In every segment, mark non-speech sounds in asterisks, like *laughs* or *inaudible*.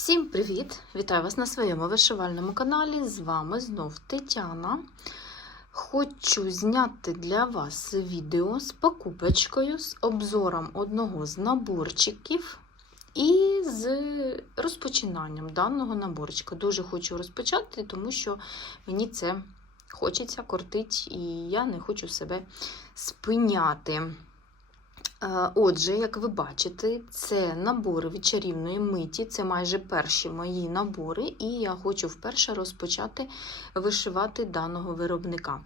Всім привіт! Вітаю вас на своєму вишивальному каналі. З вами знов Тетяна. Хочу зняти для вас відео з покупочкою, з обзором одного з наборчиків і з розпочинанням даного наборчика. Дуже хочу розпочати, тому що мені це хочеться, кортить, і я не хочу себе спиняти. Е, Отже, як ви бачите, це набори від миті, це майже перші мої набори, і я хочу вперше розпочати вишивати даного виробника.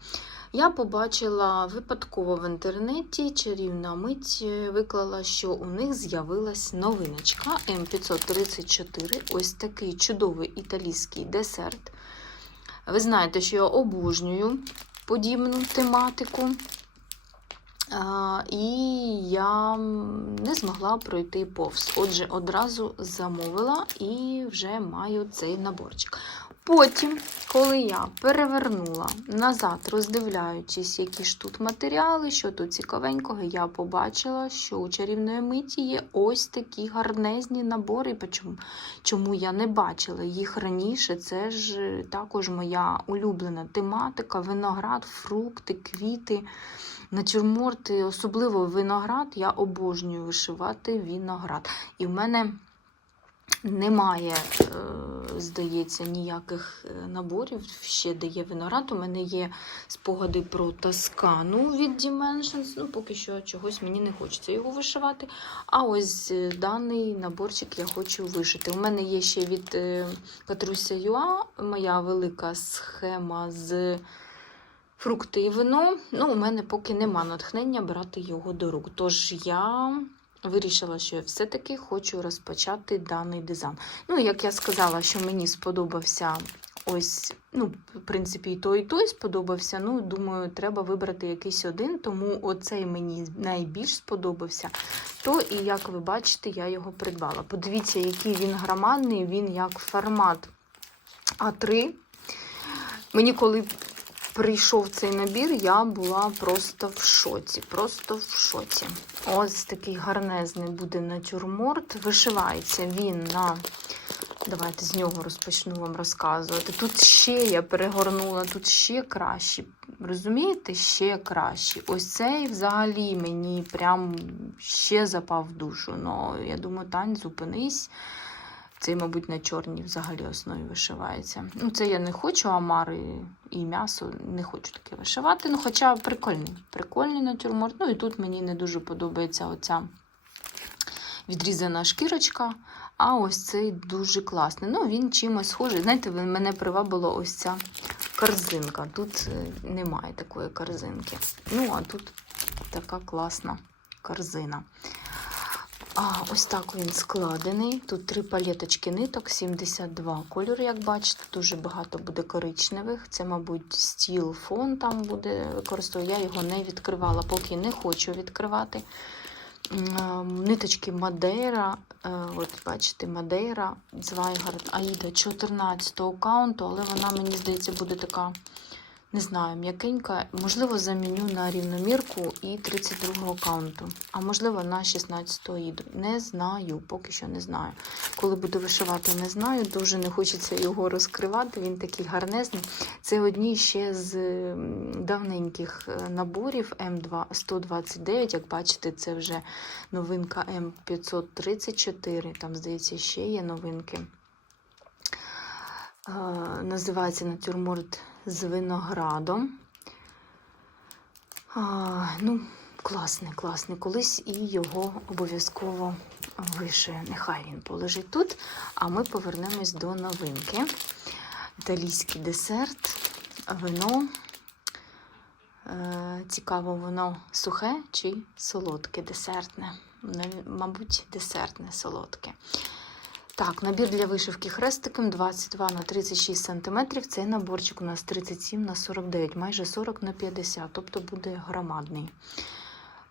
Я побачила випадково в інтернеті чарівна мить е, виклала, що у них з'явилась новиночка М534, ось такий чудовий італійський десерт. Ви знаєте, що я обожнюю подібну тематику. І я не змогла пройти повз. Отже, одразу замовила і вже маю цей наборчик. Потім, коли я перевернула назад, роздивляючись, які ж тут матеріали, що тут цікавенького, я побачила, що у чарівної миті є ось такі гарнезні набори. Чому, чому я не бачила їх раніше? Це ж також моя улюблена тематика: виноград, фрукти, квіти. Натюрморти, особливо виноград, я обожнюю вишивати виноград. І в мене немає, е, здається, ніяких е, наборів ще де є виноград. У мене є спогади про Тоскану від Dimensions. Ну, поки що чогось мені не хочеться його вишивати. А ось е, даний наборчик я хочу вишити. У мене є ще від Катруся Юа моя велика схема з фрукти і вино. Ну, у мене поки нема натхнення брати його до рук. Тож я вирішила, що я все-таки хочу розпочати даний дизайн. Ну, як я сказала, що мені сподобався ось, ну, в принципі, і той, і той сподобався. Ну, думаю, треба вибрати якийсь один, тому оцей мені найбільш сподобався. То, і як ви бачите, я його придбала. Подивіться, який він громадний, він як формат А3. Мені коли прийшов цей набір, я була просто в шоці. Просто в шоці. Ось такий гарнезний буде натюрморт. Вишивається він на. Давайте з нього розпочну вам розказувати. Тут ще я перегорнула, тут ще кращі. Розумієте, ще кращі. Ось цей взагалі мені прям ще запав в душу. Ну, я думаю, Тань, зупинись. Цей, мабуть, на чорній взагалі основі вишивається. Ну, це я не хочу, амари і м'ясо не хочу таке вишивати. Ну, хоча прикольний. Прикольний натюрморт. Ну і тут мені не дуже подобається оця відрізана шкірочка. А ось цей дуже класний. Ну, він чимось схожий. Знаєте, мене привабило ось ця корзинка. Тут е, немає такої корзинки. Ну, а тут така класна корзина. А, Ось так він складений. Тут три палеточки ниток, 72 кольори, як бачите, дуже багато буде коричневих. Це, мабуть, стіл фон там буде використовувати. Я його не відкривала, поки не хочу відкривати. Ниточки Мадейра, е, от бачите, Мадейра, Звайгард, Аїда 14 каунту, але вона, мені здається, буде така. Не знаю, м'якенька, можливо, заміню на рівномірку і 32-го каунту, а можливо, на 16-го їду. Не знаю, поки що не знаю. Коли буду вишивати, не знаю. Дуже не хочеться його розкривати. Він такий гарнезний. Це одні ще з давненьких е, наборів М129. Як бачите, це вже новинка М534. Там, здається, ще є новинки. Називається натюрморт з виноградом. А, Ну, класний, класний. Колись і його обов'язково вишию. Нехай він полежить тут. А ми повернемось до новинки. Італійський десерт, вино. Е, цікаво, воно сухе чи солодке, десертне. Мабуть, десертне солодке. Так, набір для вишивки хрестиком 22 на 36 см. Цей наборчик у нас 37 на 49, майже 40 на 50, тобто буде громадний.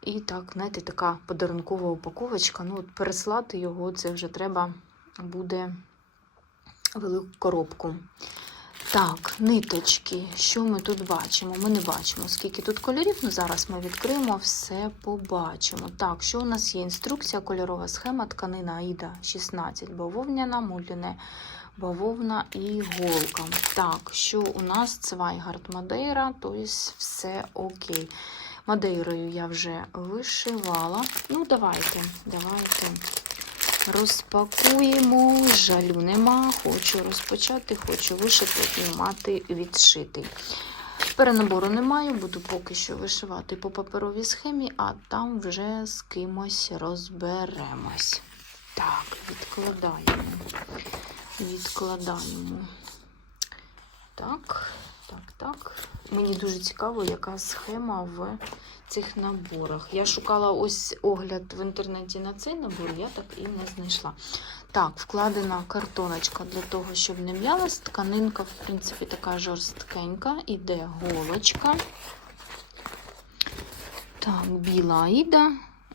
І так, знаєте, така подарункова упаковочка. Ну, от Переслати його, це вже треба буде велику коробку. Так, ниточки. Що ми тут бачимо? Ми не бачимо, скільки тут кольорів. Ну, зараз ми відкриємо, все побачимо. Так, що у нас є? Інструкція, кольорова схема, тканина Аїда 16, бавовняна, муліне, бавовна і голка. Так, що у нас Цвайгард Мадейра, тобто все окей. Мадейрою я вже вишивала. Ну, давайте, давайте розпакуємо. Жалю нема. Хочу розпочати, хочу вишити і мати відшитий. Перенабору немає, буду поки що вишивати по паперовій схемі, а там вже з кимось розберемось. Так, відкладаємо. Відкладаємо. Так, так, так. Мені дуже цікаво, яка схема в цих наборах. Я шукала ось огляд в інтернеті на цей набор, я так і не знайшла. Так, вкладена картоночка для того, щоб не м'ялась. Тканинка, в принципі, така жорсткенька. Іде голочка. Так, біла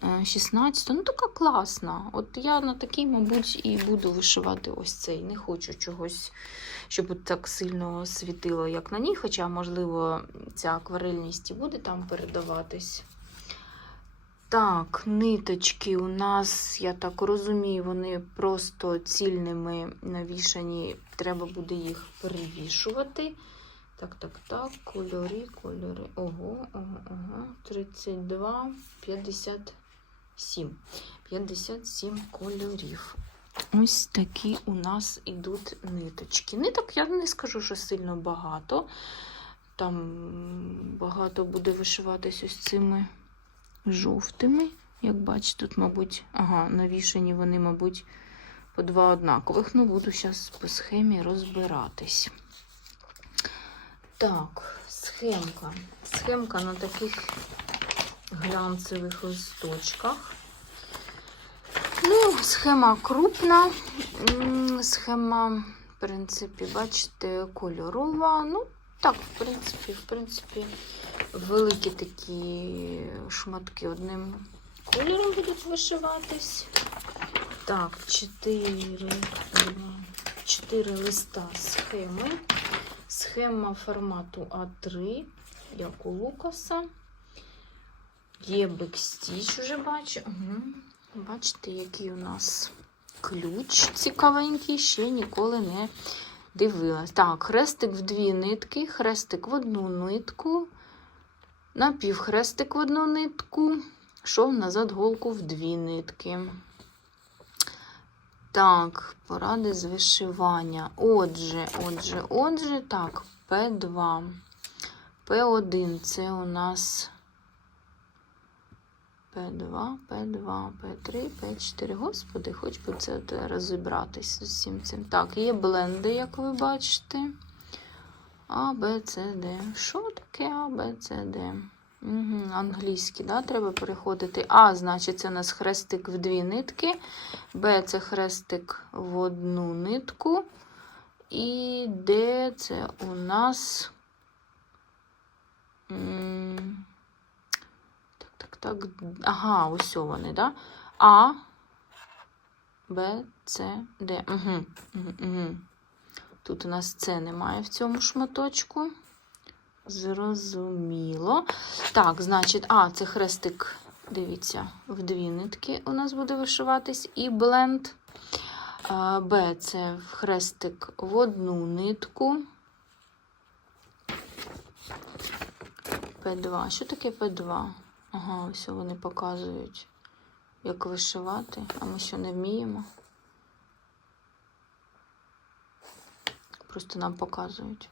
е, 16. Ну, така класна. От я на такій, мабуть, і буду вишивати ось цей. Не хочу чогось, щоб так сильно світило, як на ній. Хоча, можливо, ця акварельність і буде там передаватись. Так, ниточки у нас, я так розумію, вони просто цільними навішані. Треба буде їх перевішувати. Так, так, так, кольори, кольори. Ого, ого, ого. 32, 57. 57 кольорів. Ось такі у нас ідуть ниточки. Ниток я не скажу, що сильно багато. Там багато буде вишиватись ось цими жовтими. Як бачите, тут, мабуть, ага, навішані вони, мабуть, по два однакових. Ну, буду зараз по схемі розбиратись. Так, схемка. Схемка на таких глянцевих листочках. Схема крупна. Схема, в принципі, бачите, кольорова. Ну, так, в принципі, в принципі, великі такі шматки одним кольором будуть вишиватись. Так, 4, 4 листа схеми. Схема формату А3, як у Лукаса. Є бекстіч, вже бачу. Угу. Бачите, який у нас ключ цікавенький, ще ніколи не дивилась. Так, хрестик в дві нитки, хрестик в одну нитку, напівхрестик в одну нитку, шов назад голку в дві нитки. Так, поради з вишивання. Отже, отже, отже, так, П2. П1 це у нас П2, П2, П3, П4. Господи, хоч би це от розібратись з усім цим. Так, є бленди, як ви бачите. А, Б, С, Д. Що таке А, Б, С, Д? Угу, англійські, да, треба переходити. А, значить, це у нас хрестик в дві нитки. Б це хрестик в одну нитку. І Д це у нас. Так. Ага, ось вони, да? А, Б, С, Д. Угу, угу. Тут у нас С немає в цьому шматочку. Зрозуміло. Так, значить, А, це хрестик, дивіться, в дві нитки у нас буде вишиватись. І бленд. Б, це хрестик в одну нитку. П2. Що таке П2? Ага, ось вони показують, як вишивати, а ми що не вміємо. Просто нам показують.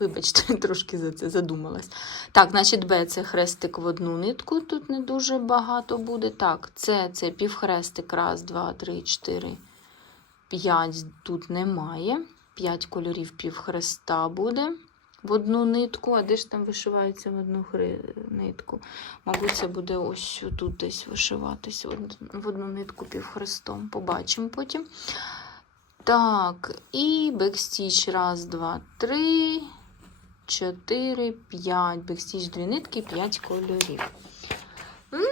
Вибачте, *laughs* трошки за це задумалась. Так, значить, Б це хрестик в одну нитку, тут не дуже багато буде. Так, С це півхрестик. Раз, два, три, чотири, п'ять. Тут немає. П'ять кольорів півхреста буде в одну нитку. А де ж там вишивається в одну нитку? Мабуть, це буде ось тут десь вишиватись в одну нитку півхрестом. Побачимо потім. Так, і бекстіч. Раз, два, три, чотири, п'ять. Бекстіч дві нитки, п'ять кольорів. Ну,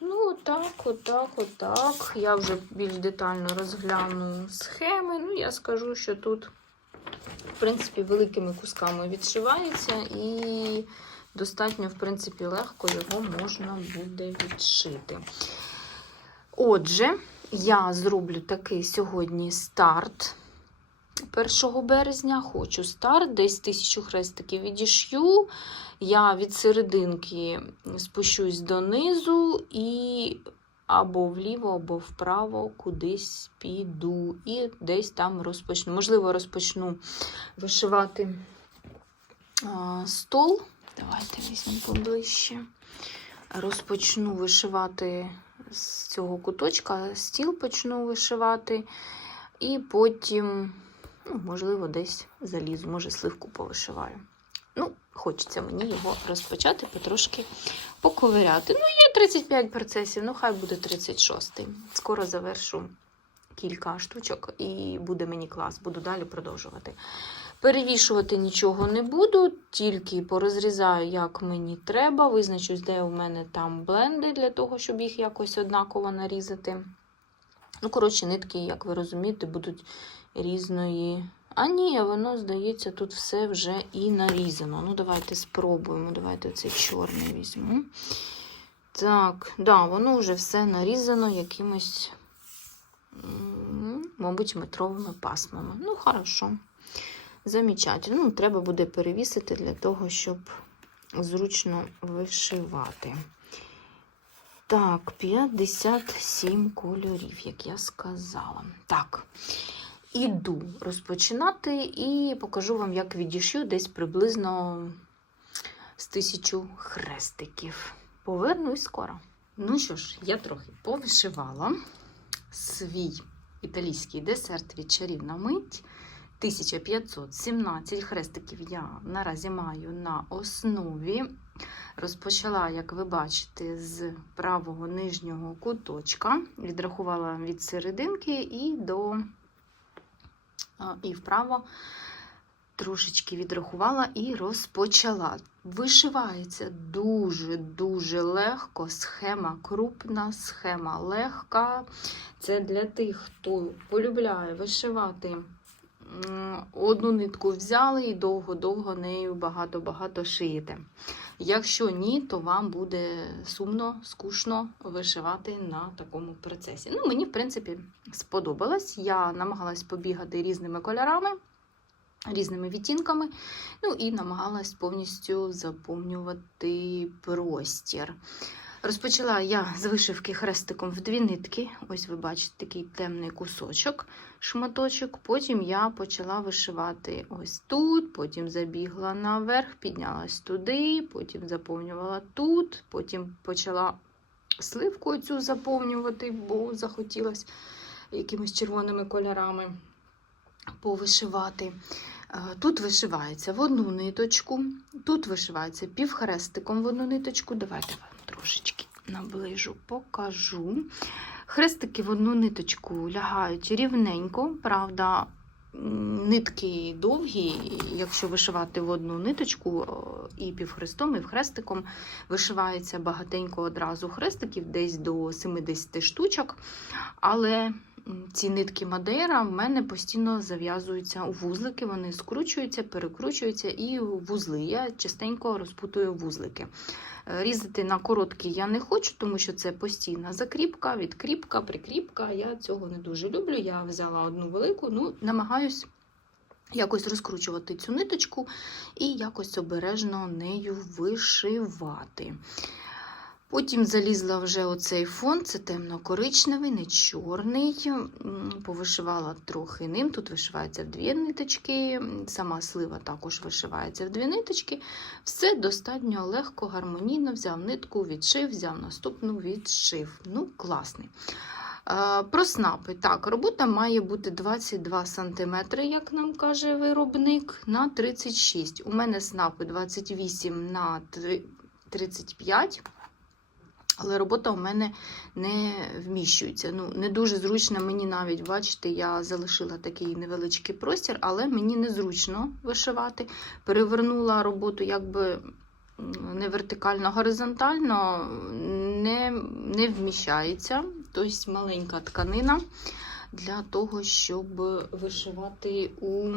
ну, отак, отак, отак. Я вже більш детально розгляну схеми. Ну, я скажу, що тут в принципі, великими кусками відшивається і достатньо, в принципі, легко його можна буде відшити. Отже, я зроблю такий сьогодні старт 1 березня. Хочу старт, десь тисячу хрестиків відішью. Я від серединки спущусь донизу і або вліво, або вправо кудись піду. І десь там розпочну. Можливо, розпочну вишивати а, стол. Давайте візьмемо поближче. Розпочну вишивати з цього куточка, стіл почну вишивати, і потім, ну, можливо, десь залізу, може, сливку повишиваю. Ну, хочеться мені його розпочати, потрошки поковиряти. Ну, є 35 процесів, ну хай буде 36. Скоро завершу кілька штучок і буде мені клас, буду далі продовжувати. Перевішувати нічого не буду, тільки порозрізаю, як мені треба. Визначусь, де у мене там бленди, для того, щоб їх якось однаково нарізати. Ну, коротше, нитки, як ви розумієте, будуть різної. А ні, воно, здається, тут все вже і нарізано. Ну, давайте спробуємо. Давайте оцей чорний візьму. Так, да, воно вже все нарізано якимось, мабуть, метровими пасмами. Ну, хорошо. Замічательно. Ну, треба буде перевісити для того, щоб зручно вишивати. Так, 57 кольорів, як я сказала. Так, іду розпочинати і покажу вам, як відішю десь приблизно з тисячу хрестиків. Повернусь скоро. Ну що ж, я трохи повишивала свій італійський десерт від чарівна мить. 1517 хрестиків я наразі маю на основі. Розпочала, як ви бачите, з правого нижнього куточка, відрахувала від серединки і до і вправо трошечки відрахувала і розпочала. Вишивається дуже-дуже легко. Схема крупна, схема легка. Це для тих, хто полюбляє вишивати. М, Одну нитку взяли і довго-довго нею багато-багато шиєте. Якщо ні, то вам буде сумно, скучно вишивати на такому процесі. Ну, мені, в принципі, сподобалось. Я намагалась побігати різними кольорами, різними відтінками, ну і намагалась повністю заповнювати простір. Розпочала я з вишивки хрестиком в дві нитки. Ось ви бачите такий темний кусочок, шматочок. Потім я почала вишивати ось тут, потім забігла наверх, піднялась туди, потім заповнювала тут, потім почала сливку цю заповнювати, бо захотілося якимись червоними кольорами повишивати. Е, Тут вишивається в одну ниточку, тут вишивається півхрестиком в одну ниточку. Давайте вам трошечки наближу, покажу. Хрестики в одну ниточку лягають рівненько, правда, нитки довгі, якщо вишивати в одну ниточку і півхрестом, і хрестиком, вишивається багатенько одразу хрестиків, десь до 70 штучок. Але ці нитки Мадейра в мене постійно зав'язуються у вузлики, вони скручуються, перекручуються і вузли. Я частенько розпутую вузлики. Різати на короткі я не хочу, тому що це постійна закріпка, відкріпка, прикріпка. Я цього не дуже люблю. Я взяла одну велику, ну, намагаюсь якось розкручувати цю ниточку і якось обережно нею вишивати. Потім залізла вже оцей фон, це темно-коричневий, не чорний. Повишивала трохи ним. Тут вишивається в дві ниточки, сама слива також вишивається в дві ниточки. Все достатньо легко, гармонійно. Взяв нитку, відшив, взяв наступну, відшив. Ну, класний. Про снапи. Так, робота має бути 22 см, як нам каже виробник, на 36. У мене снапи 28 на 35. Але робота у мене не вміщується. Ну, не дуже зручно мені навіть, бачите, я залишила такий невеличкий простір, але мені незручно вишивати. Перевернула роботу якби не вертикально, а горизонтально, не, не вміщається. Тобто маленька тканина для того, щоб вишивати у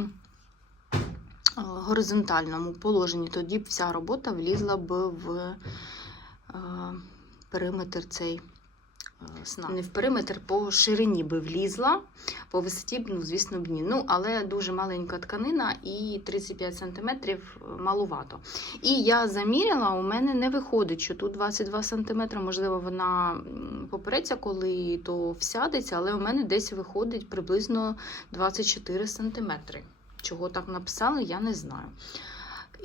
горизонтальному положенні, тоді б вся робота влізла б в е, периметр цей е, сна. Не в периметр, по ширині би влізла, по висоті ну, звісно, б ні. Ну, але дуже маленька тканина і 35 см малувато. І я заміряла, у мене не виходить, що тут 22 см, можливо, вона попереться, коли то всядеться, але у мене десь виходить приблизно 24 см. Чого так написали, я не знаю.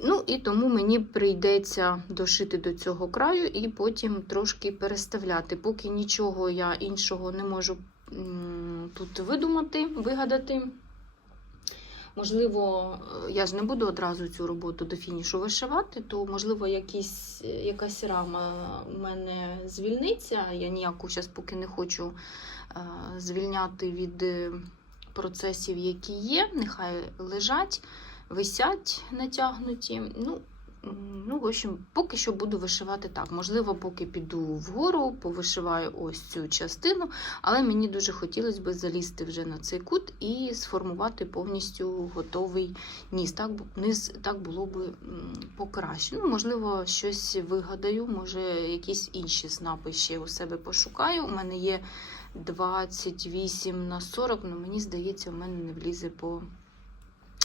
Ну і тому мені прийдеться дошити до цього краю і потім трошки переставляти. Поки нічого я іншого не можу тут видумати, вигадати. Можливо, е, я ж не буду одразу цю роботу до фінішу вишивати, то, можливо, якісь, якась рама у мене звільниться. Я ніяку зараз поки не хочу е, звільняти від е, процесів, які є. Нехай лежать, висять натягнуті. Ну, ну, в общем, поки що буду вишивати так. Можливо, поки піду вгору, повишиваю ось цю частину, але мені дуже хотілося б залізти вже на цей кут і сформувати повністю готовий ніс. Так, низ так було б покраще. Ну, можливо, щось вигадаю, може, якісь інші снапи ще у себе пошукаю. У мене є 28 на 40, але мені здається, у мене не влізе по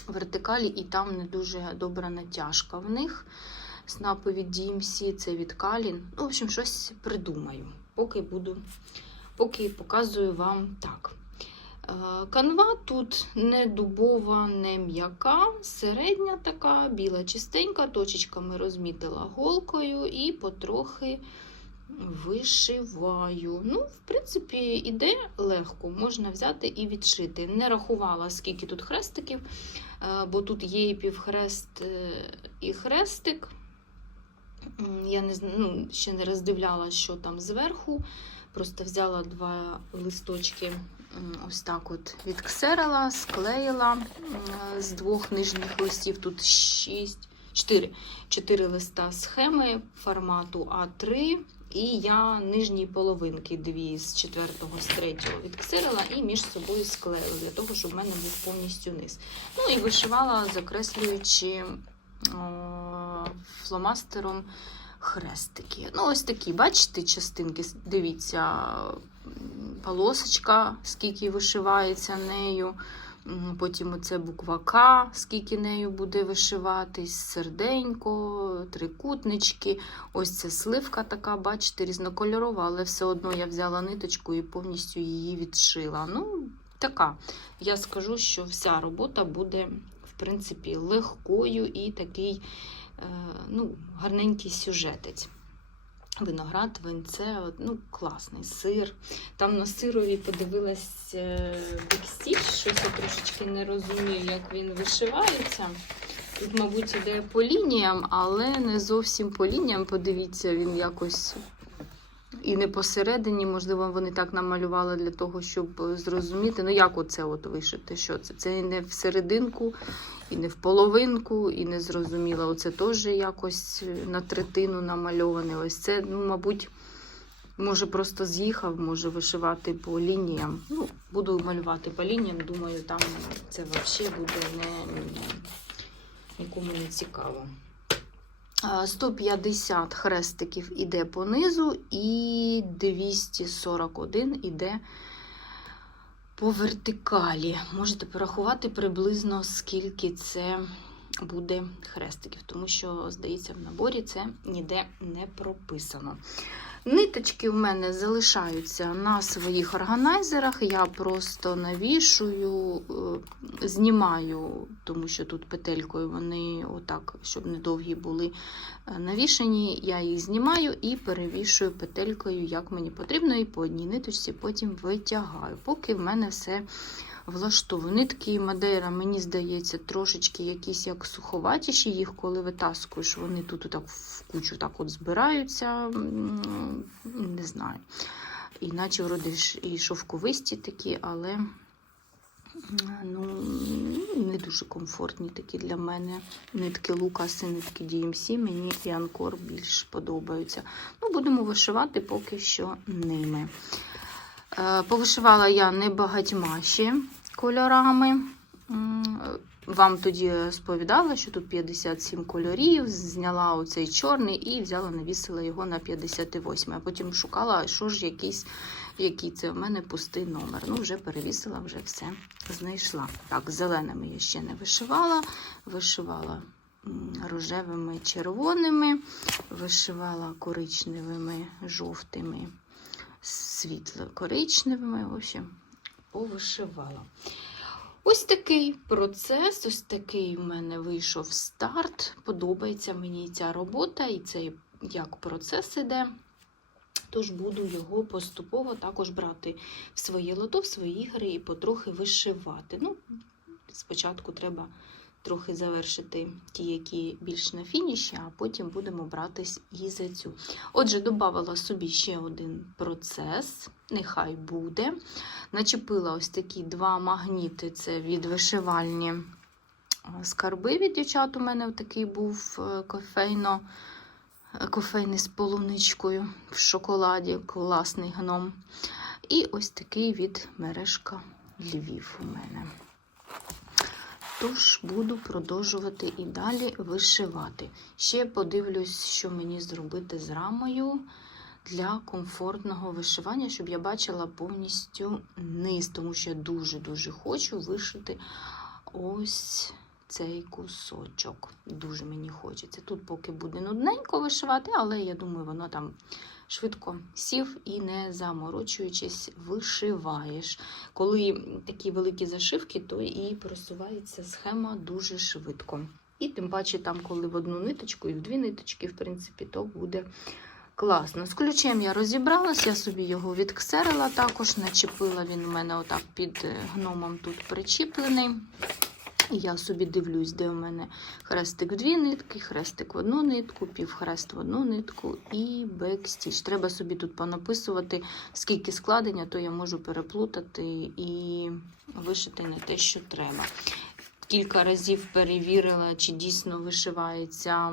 вертикалі, і там не дуже добра натяжка в них. Снапи від DMC, це від Kalin. Ну, в общем, щось придумаю. Поки буду, поки показую вам так. Е, Канва тут не дубова, не м'яка, середня така, біла чистенька, точечками розмітила голкою і потрохи вишиваю. Ну, в принципі, іде легко, можна взяти і відшити. Не рахувала, скільки тут хрестиків, е, бо тут є і півхрест, е, і хрестик. Я не ну, ще не роздивляла, що там зверху. Просто взяла два листочки ось так от відксерила, склеїла з двох нижніх листів. Тут шість, чотири, чотири листа схеми формату А3. І я нижні половинки дві з четвертого, з третього відксерила і між собою склеїла для того, щоб в мене був повністю низ. Ну і вишивала, закреслюючи фломастером хрестики. Ну, ось такі, бачите, частинки. Дивіться, полосочка, скільки вишивається нею. Потім оце буква К, скільки нею буде вишиватись, серденько, трикутнички. Ось це сливка така, бачите, різнокольорова, але все одно я взяла ниточку і повністю її відшила. Ну, така. Я скажу, що вся робота буде, в принципі, легкою і такий е, ну, гарненький сюжетець. Виноград, винце, ну, класний сир. Там на сирові подивилась е, бікстіч, щось я трошечки не розумію, як він вишивається. Тут, мабуть, іде по лініям, але не зовсім по лініям. Подивіться, він якось і не посередині, можливо, вони так намалювали для того, щоб зрозуміти, ну як оце от вишити, що це? Це і не в серединку, і не в половинку, і не зрозуміло. Оце теж якось на третину намальоване. Ось це, ну, мабуть, може просто з'їхав, може вишивати по лініям. Ну, буду малювати по лініям, думаю, там це взагалі буде не, нікому не цікаво. А, 150 хрестиків іде по низу, і 241 іде по вертикалі. Можете порахувати приблизно, скільки це буде хрестиків, тому що, здається, в наборі це ніде не прописано. Ниточки в мене залишаються на своїх органайзерах. Я просто навішую, е, знімаю, тому що тут петелькою вони отак, щоб недовгі були е, навішані. Я їх знімаю і перевішую петелькою, як мені потрібно, і по одній ниточці потім витягаю. Поки в мене все влаштовую. Нитки Мадейра, мені здається, трошечки якісь як суховатіші, їх коли витаскуєш, вони тут отак в кучу так от збираються. Не знаю. Іначе вроде ж і шовковисті такі, але ну, не дуже комфортні такі для мене. Нитки Лукас і нитки DMC, мені і Анкор більш подобаються. Ну, будемо вишивати поки що ними. Е, Повишивала я не багатьма ще кольорами. Вам тоді розповідала, що тут 57 кольорів, зняла оцей чорний і взяла, навісила його на 58. А потім шукала, що ж якийсь, який це в мене пустий номер. Ну, вже перевісила, вже все знайшла. Так, зеленими я ще не вишивала. Вишивала рожевими червоними, вишивала коричневими, жовтими, світло-коричневими. В общем, повишивала. Ось такий процес, ось такий в мене вийшов старт. Подобається мені ця робота і цей як процес іде. Тож буду його поступово також брати в своє лото, в свої ігри і потрохи вишивати. Ну, спочатку треба трохи завершити ті, які більш на фініші, а потім будемо братись і за цю. Отже, додавала собі ще один процес, нехай буде. Начепила ось такі два магніти це від вишивальні е, скарби від дівчат. У мене такий був е, кофейно, е, кофейний з полуничкою в шоколаді, класний гном. І ось такий від мережка Львів у мене. Тож буду продовжувати і далі вишивати. Ще подивлюсь, що мені зробити з рамою для комфортного вишивання, щоб я бачила повністю низ, тому що я дуже-дуже хочу вишити ось цей кусочок. Дуже мені хочеться. Тут поки буде нудненько вишивати, але я думаю, воно там швидко сів і не заморочуючись, вишиваєш. Коли такі великі зашивки, то і просувається схема дуже швидко. І тим паче, там, коли в одну ниточку і в дві ниточки, в принципі, то буде класно. З ключем я розібралась, я собі його відксерила також, начепила він у мене отак під гномом тут причіплений. Я собі дивлюсь, де у мене хрестик в дві нитки, хрестик в одну нитку, півхрест в одну нитку і бекстіч. Треба собі тут понаписувати, скільки складення, то я можу переплутати і вишити не те, що треба. Кілька разів перевірила, чи дійсно вишивається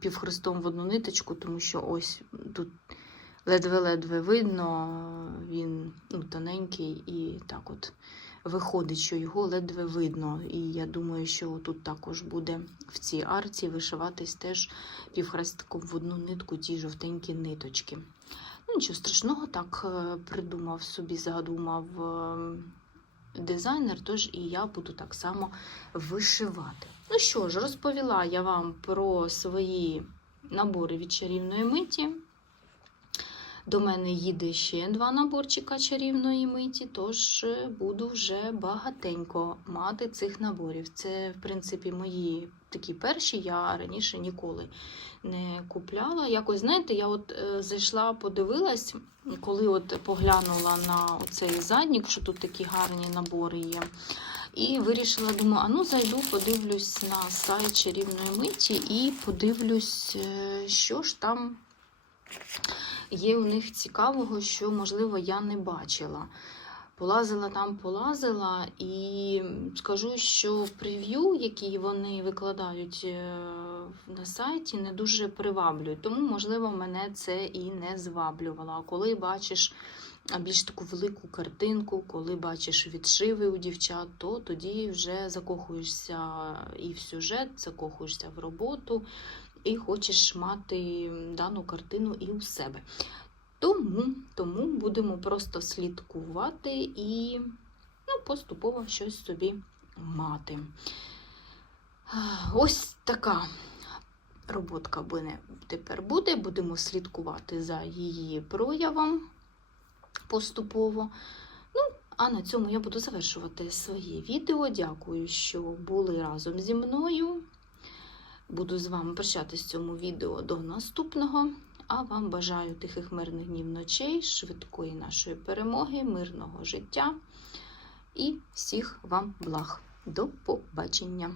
півхрестом в одну ниточку, тому що ось тут ледве-ледве видно, він ну, тоненький і так от виходить, що його ледве видно. І я думаю, що тут також буде в цій арці вишиватись теж півхрестиком в одну нитку ті жовтенькі ниточки. Ну, нічого страшного, так е, придумав собі, задумав е, дизайнер, тож і я буду так само вишивати. Ну що ж, розповіла я вам про свої набори від чарівної миті. До мене їде ще два наборчика чарівної миті, тож е, буду вже багатенько мати цих наборів. Це, в принципі, мої такі перші. Я раніше ніколи не купляла. Якось, знаєте, я от е, зайшла, подивилась, коли от поглянула на цей заднік, що тут такі гарні набори є. І вирішила, думаю, а ну зайду, подивлюсь на сайт чарівної миті і подивлюсь, е, що ж там є у них цікавого, що, можливо, я не бачила. Полазила там, полазила, і скажу, що прев'ю, які вони викладають е, на сайті, не дуже приваблюють. Тому, можливо, мене це і не зваблювало. А коли бачиш більш таку велику картинку, коли бачиш відшиви у дівчат, то тоді вже закохуєшся і в сюжет, закохуєшся в роботу, і хочеш мати дану картину і у себе. Тому, тому будемо просто слідкувати і ну, поступово щось собі мати. Ось така роботка тепер буде. Будемо слідкувати за її проявом поступово. Ну, а на цьому я буду завершувати своє відео. Дякую, що були разом зі мною. Буду з вами прощатися в цьому відео до наступного. А вам бажаю тихих мирних днів ночей, швидкої нашої перемоги, мирного життя і всіх вам благ. До побачення!